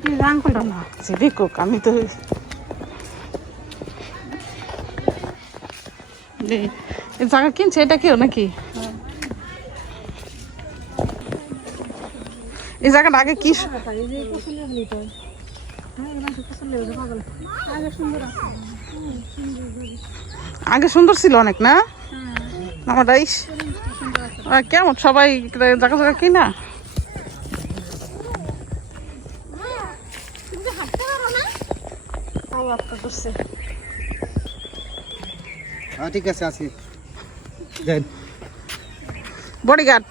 কি রাং করলো না দেখুক আমি তো এই জায়গা কিনছে এটা কেউ নাকি এই জায়গাটা আগে কি আগে সুন্দর ছিল অনেক না আমারটাই কেমন সবাই জায়গা জায়গা কিনা ঠিক আছে আছি বডিগার্ড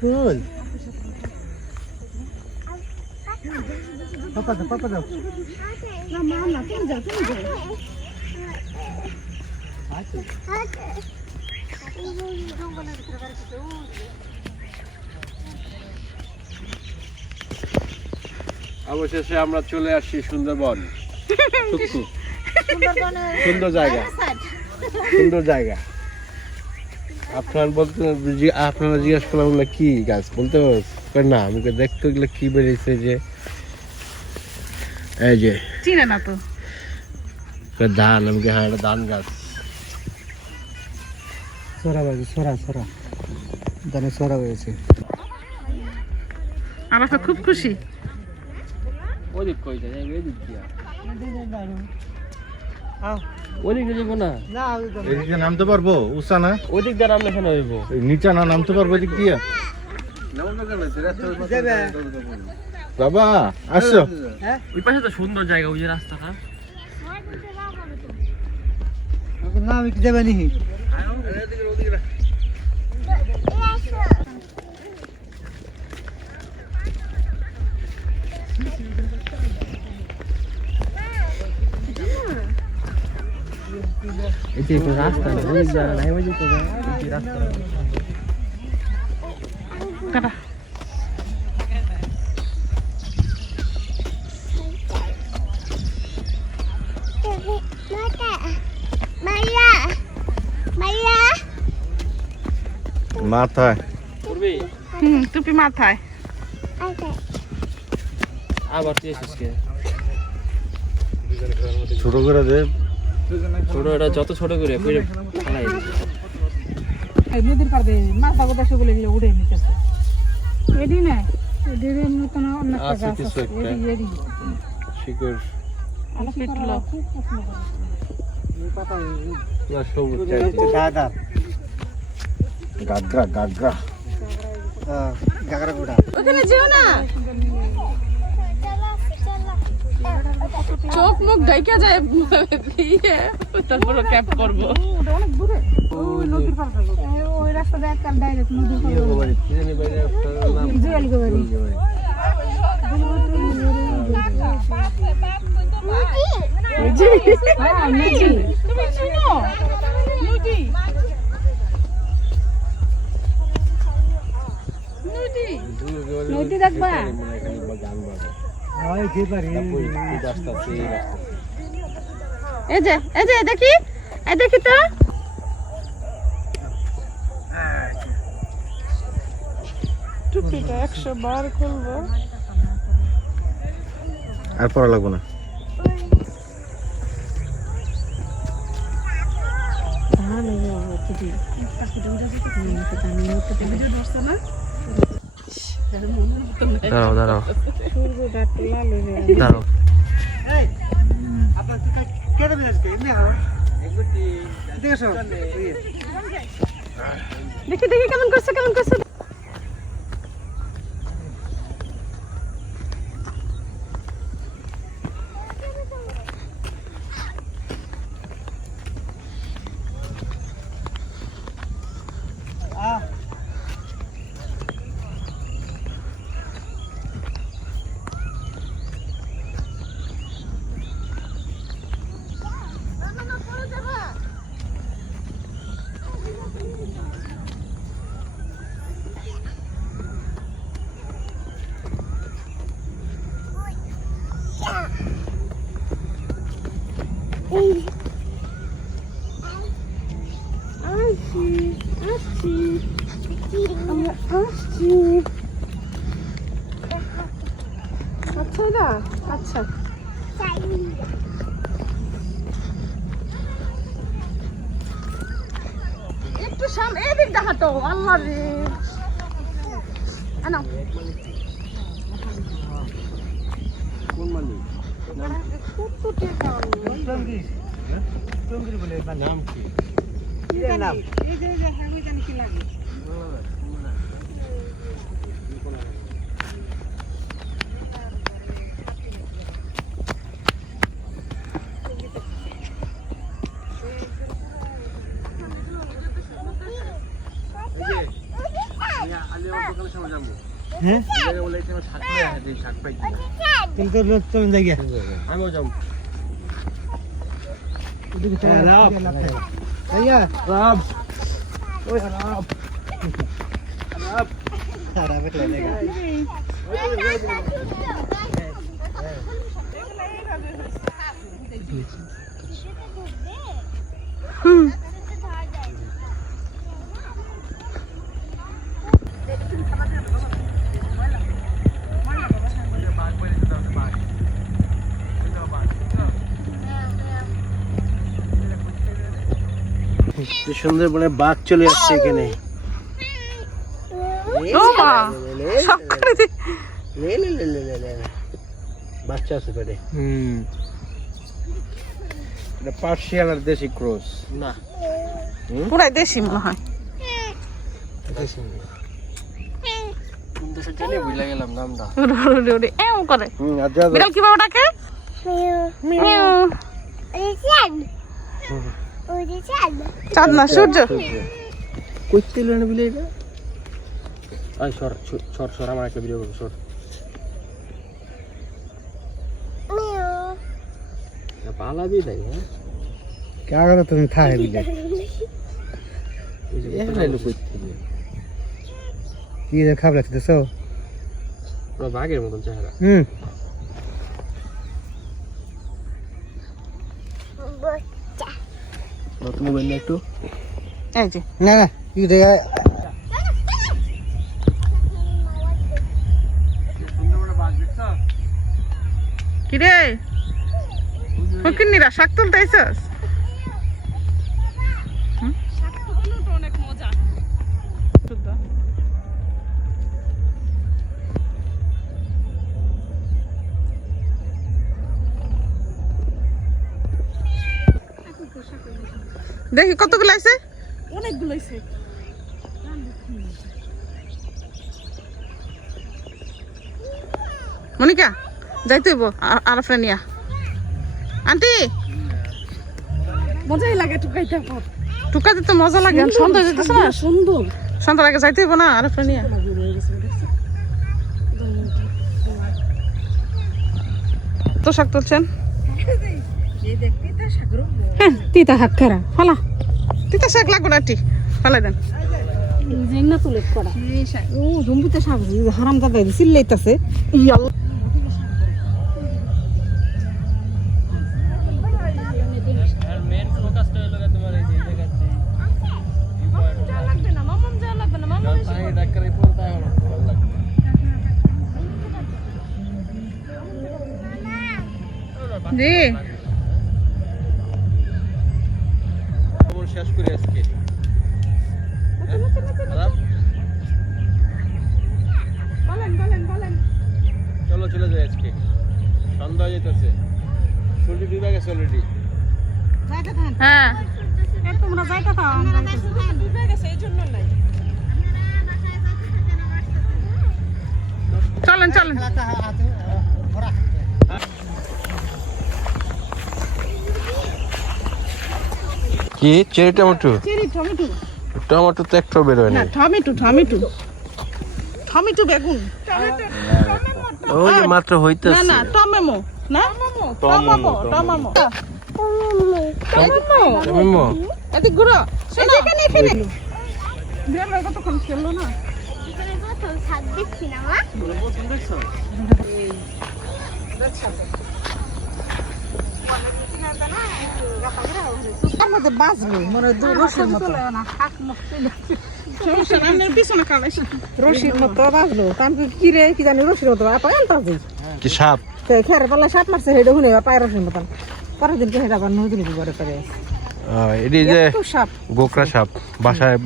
ফুল পাপা দাও পাপা দাও না মা না তুমি যাও অবশেষে আমরা চলে আসছি সুন্দরবন সুন্দর জায়গা সুন্দর জায়গা আপনারা জিজ্ঞেস করলাম না কি গাছ বলতে না আমি দেখতে গেলে কি বেরিয়েছে যে এই যে চিনে না তো ধান আমাকে হ্যাঁ এটা ধান গাছ সরা বাজে সরা সরা ধানে সরা হয়েছে আমরা তো খুব খুশি ওদিক কই যায় এই দিক দিয়া ওদিক যাবো না এদিকে নামতে পারবো উষা না ওদিক দিয়ে নামলে কেন হইব নিচে না নামতে পারবো এদিক দিয়ে বাবা আসো ওই পাশে তো সুন্দর জায়গা ওই যে রাস্তাটা না আমি কি যাবে নি এটা একটা রাস্তা ওই জায়গা নাই ওই যে তো এই রাস্তা কাটা মাথায় করবি টুপি মাথায় আবার তুই এসেছিস কে ছোট করে দে ছোট এটা যত ছোট করে পুরো ফেলাই এই নদীর পাড়ে মাছ বাগদা সেগুলো এগুলো উড়ে নিতেছে এডি না এডির মতন অন্য একটা আছে গাছ কিছু আছে একটা। এডি এডি শিকড় আলো পেটলো না সবুজ গাগরা গাগরা গাগরা গাগরা গুড়া ওখানে যেও না চোখ মুখ ঢাইকা যায় তারপর ক্যাম্প করবো অনেক দূরে ওই নদীর পাড়ে ওই রাস্তা দিয়ে একদম ডাইরেক্ট নদীর পাড়ে কি জানি বাইরে একটা নাম জুয়েলি গোবারি তুমি চিনো নদী নদী নদী দেখবা হয় যে পারি এই যে দেখি এই দেখি তো টুপিটা 100 বার খুলবো আর পড়া লাগবো না দাঁড়াও দাঁড়াও দাঁড়াও দেখি দেখি কেমন করছে আসছি। আচ্ছা না আচ্ছা একটু সামনে এদিক দেখাতো আল্লাহ রে আনো কোন মালিক নাম কি এই যে আমি জানি কি লাগে হ্যাঁ কিন্তু লোক চলে যাই গিয়া আমিও যাবো আইয়া রাব সারা বেটে দেখা সুন্দরবনে বাঘ চলে আসছে এখানে ও মা সব করে দি বাচ্চা আছে পেটে এটা পার্সিয়ান আর দেশি ক্রস না পুরাই দেশি মনে হয় কোন দেশে জানি ভুলে গেলাম নামটা এও করে আচ্ছা বিড়াল কিভাবে ডাকে মিউ চাঁদ না সূর্য কইতে লনে বিলে এটা আই সর সর সর আমার একটা ভিডিও করব সর না পালাবি তাই হ্যাঁ क्या करो तुम था है बिले এই লাইলো কইতে ये देखा लगते तो सो পুরো বাঘের মতন চেহারা তুমি বললে একটু এই যে ना ना ये दे কি রে ফকিন্নিরা শাক তুলতেছস শাক তুলনো তো অনেক মজা দেখি কতগুলো আছে অনেকগুলো আছে মনিকা যাইতে হইব আর ফ্রেন্ডিয়া আন্টি মজাই লাগে টুকাইতে টুকাইতে তো মজা লাগে সন্ধ্যা যেতেছে না সুন্দর সন্ধ্যা লাগে যাইতে হইব না আর ফ্রেন্ডিয়া তো শাক তুলছেন হ্যাঁ তিতা শাক খারা ফালা তিতা শাক লাগবে না ফালাই দেন ও জম্বুতে শাক হারাম দাদা চিল্লাইতেছে জি শেষ করে আজকে চলো চলে যাই আজকে সন্ধ্যা হয়ে যেতেছে সূর্য ডুবে গেছে অলরেডি হ্যাঁ তোমরা যাইতে থাও ডুবে গেছে এই জন্য নাই চলেন চলেন কি cherry tomato cherry tomato tomato তো একটু বের হয় না না টমেটো টমেটো টমেটো বেগুন ওই যে মাত্র না হইতেছে না টমেটো না টমেটো টমেটো টমেটো এদিক ঘুরো শোনো এখানে এখানে বিড়াল কতক্ষণ খেললো না বাঁচবে মানে রসের মতো সমস্যা না, আপনার পিছনে খাওয়াই। রশির মতো বাজলো আমি কি রে কি জানি রশির মতো আপা আনতে কি সাপ? খেয়ার পাল্লা সাপ মারছে হেডে শুনে পায়ের রশির মতন পরের দিনকে হেডা আবার নদী করে করে এটি যে এত সাপ গোকরা সাপ,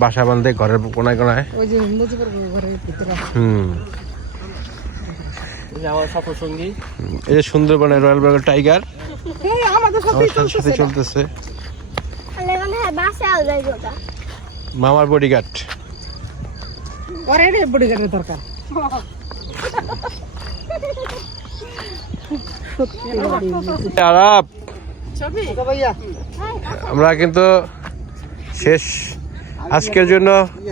বাসা বাঁধে ঘরের কোনায় কোনায়। ওই যে মুজিবুর ঘরের ভিতরে এই যে সুন্দরবনের রয়্যাল বেঙ্গল টাইগার আমাদের আমার সাথে চলতেছে। মামার বডিগার্ড। পরে বডিগার্ডের দরকার আরাপ ছবি আমরা কিন্তু শেষ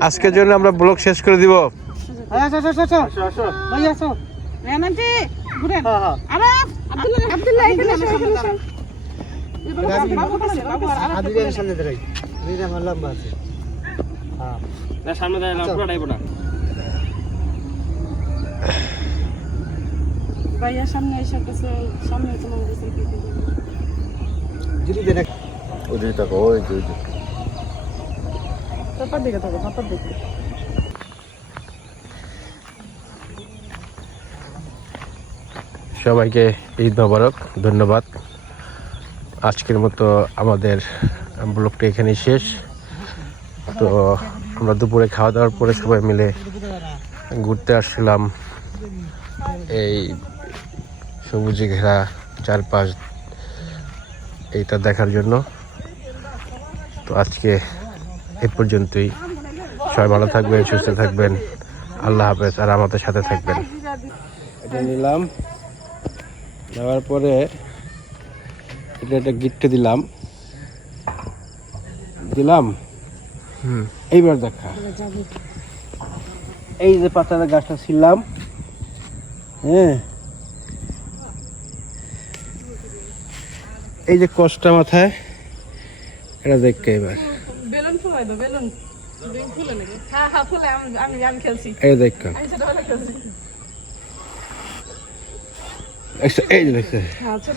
আজকের জন্য আমরা ব্লগ শেষ করে দিব। রেনান্টি ঘুরেন আরে আব্দুল্লাহ এখানে এসো, এখানে এসো। বাবু কাছে, বাবু আর আরেকটা আদিদের সামনে দাঁড়াই দিদি আমার লম্বা আছে হ্যাঁ না সামনে দাঁড়ালে পুরো ডাইবো না। ভাইয়া সামনে এসে কাছে সামনে তোমার কাছে কি করবে? দিদি দেখ পাপার দিকে থাকো পাপার দিকে সবাইকে ঈদ মোবারক, ধন্যবাদ। আজকের মতো আমাদের ব্লগটা এখানেই শেষ। তো আমরা দুপুরে খাওয়া দাওয়ার পরে সবাই মিলে ঘুরতে আসছিলাম এই সবুজে ঘেরা চারপাশ এইটা দেখার জন্য। তো আজকে এ পর্যন্তই। সবাই ভালো থাকবেন, সুস্থ থাকবেন, আল্লাহ হাফেজ, আর আমাদের সাথে থাকবেন। এটা নিলাম, নেওয়ার পরে এটা একটা গিফট দিলাম। এইবার দেখা, এই যে পাতার গাছটা ছিলাম, হ্যাঁ, এই যে কষ্টা মাথায়, এটা দেখে এবার বেলুন ফুলাই দাও, বেলুন ফুলে নাকি? হ্যাঁ হ্যাঁ ফুলে, আমি খেলছি, এই দেখা, আমি ছোটবেলা খেলছি। এই যে দেখছে। হ্যাঁ ছোট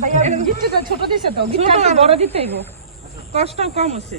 ভাইয়া গিফটটা ছোট দিছে তো, গিফটটা বড় দিতে হইব, কষ্ট কম আছে।